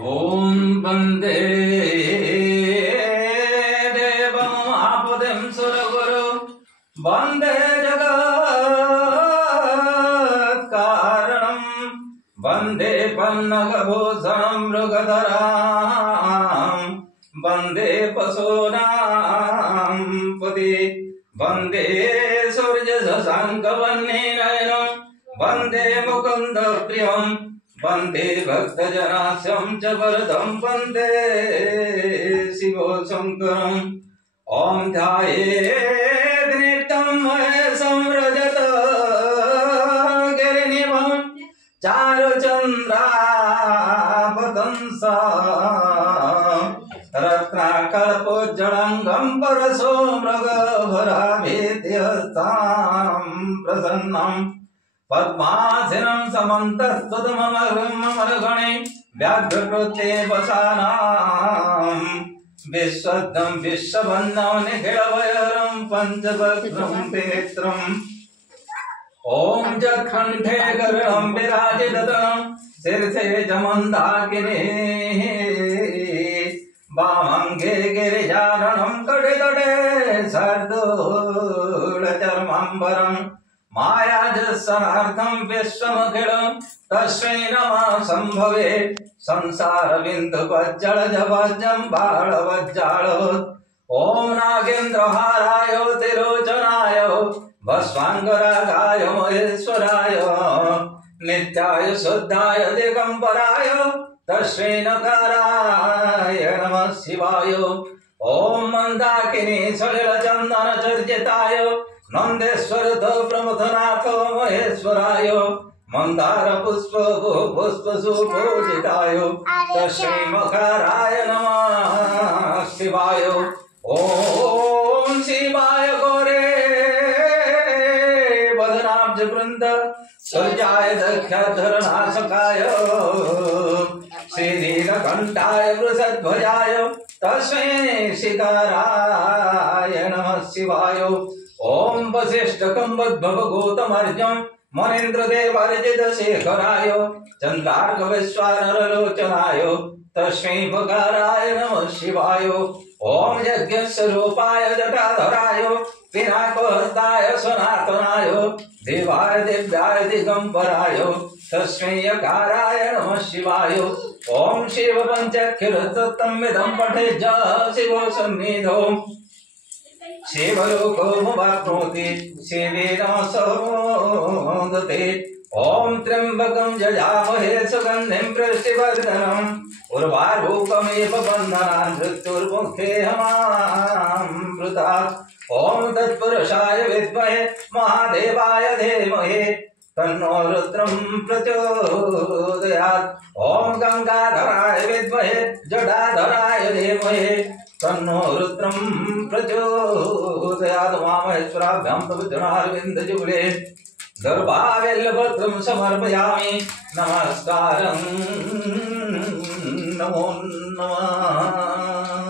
ओम वंदे देवं आपदं सुरगुरु वंदे जगत्कारणं वंदे पन्नगभूषणं मृगधरां वंदे पशूनां पति वंदे सूर्यशशाङ्कवह्निनयनं वंदे मुकुन्दप्रियं वंदे भक्तजनास्यं च वरदं वंदे शिवो शंकरम्। ओम ध्यायेत् नित्यं महेशं रजत गिरिनिभं चारुचन्द्रावतंसा रत्नाकल्पोज्ज्वलंगं परशो मृगभराभिद्यस्तां प्रसन्नं पद्मासनं समन्तस्तुतममगणे व्याघ्रकृते वसानां विश्वदं विश्वबन्धं निखिलभयहरं पंचवक्त्रं पेत्रम्। ओम जत्कण्ठे गरुडं विराजिततनं शीर्षे च मन्दाकिनी वामङ्गे गिरिजाननं कटितटे शार्दूलचर्माम्बरम् मायाजसनार्थं विश्वमखिलं तस्मै नमः संभवे संसारबिन्दुपज्जलजवज्जं बालवज्जालोत्। ओम नागेन्द्रहाराय तिलोचनाय भस्माङ्गरागाय महेश्वराय नित्याय शुद्धाय दिगंबराय तस्मै नकाराय नमः शिवाय। ओम मंदाकिनी सलिलचन्दन चर्चिताय नंदेश्वर प्रमुखनाथ महेश्वराय मंदार पुष्प सुपूजिताय तस्मै मकाराय नमः शिवाय। ओम शिवाय गौरे वदनाब्ज वृंद सूर्याय दक्षधरनाशकाय श्रीनीलकण्ठाय वृषध्वजाय तस्मै शिखराय नमः शिवाय। ओम वसिष्ठ कंबद्भव गौतमर्जं मनेन्द्र देवार्जित शेखराय चंद्रार्क विश्वानरलोचनाय तस्मै बकाराय नमः शिवाय। ओम यज्ञ स्वरूपाय जटाधराय पिनाकहस्ताय सनातनाय देवाय दिव्याय दिगंबराय तस्मै यकाराय नमः शिवाय। ओम शिव पंचाक्षरतत्तमिदं पठेज्ज शिवो सन्निधौ शिवलोकोमुपाप्नोति शिवेन समुदते। ओम त्र्यंबकं यजामहे सुगन्धिं पुष्टिवर्धनम् उर्वारुकमेव बन्धनान् मृत्युर्मुखे हमामृतात्। ओम तत्पुरुषाय विद्महे महादेवाय धीमहि तन्नो रुद्रं प्रचोदयात्। ओम गंगाधराय विद्महे जटाधराय धीमहि तन्नो रुद्रं प्रचोदयात्। वामहेश्वराभ्यां तव चरणारविन्दयुगले गर्भावेल्लपत्रं समर्पयामि नमस्कारं नमो नमः।